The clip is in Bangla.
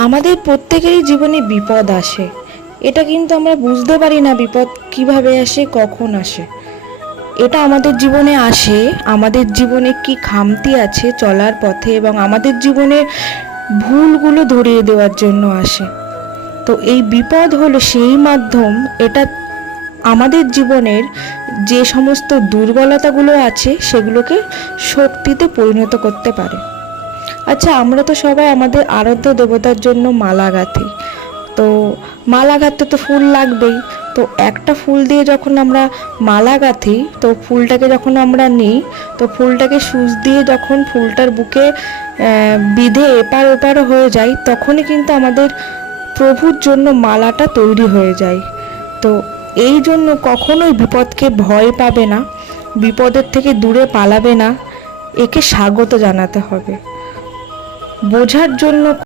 আমাদের প্রত্যেকেরই জীবনে বিপদ আসে, এটা কিন্তু আমরা বুঝতে পারি না বিপদ কিভাবে আসে, কখন আসে। এটা আমাদের জীবনে আসে, আমাদের জীবনে কি খামতি আছে চলার পথে এবং আমাদের জীবনের ভুলগুলো ধরিয়ে দেওয়ার জন্য আসে। তো এই বিপদ হলো সেই মাধ্যম, এটা আমাদের জীবনের যে সমস্ত দুর্বলতাগুলো আছে সেগুলোকে শক্তিতে পরিণত করতে পারে। আচ্ছা, আমরা তো সবাই আমাদের আরাধ্য দেবতার জন্য মালা গাঁথি। তো মালা গাঁথতে তো ফুল লাগবেই। তো একটা ফুল দিয়ে যখন আমরা মালা গাঁথি, তো ফুলটাকে যখন আমরা নিই, তো ফুলটাকে সূচ দিয়ে যখন ফুলটার বুকে বিঁধে এপার ওপার হয়ে যায়, তখনই কিন্তু আমাদের প্রভুর জন্য মালাটা তৈরি হয়ে যায়। তো এই জন্য কখনোই বিপদকে ভয় পাবে না, বিপদের থেকে দূরে পালাবে না, একে স্বাগত জানাতে হবে। বোঝার জন্য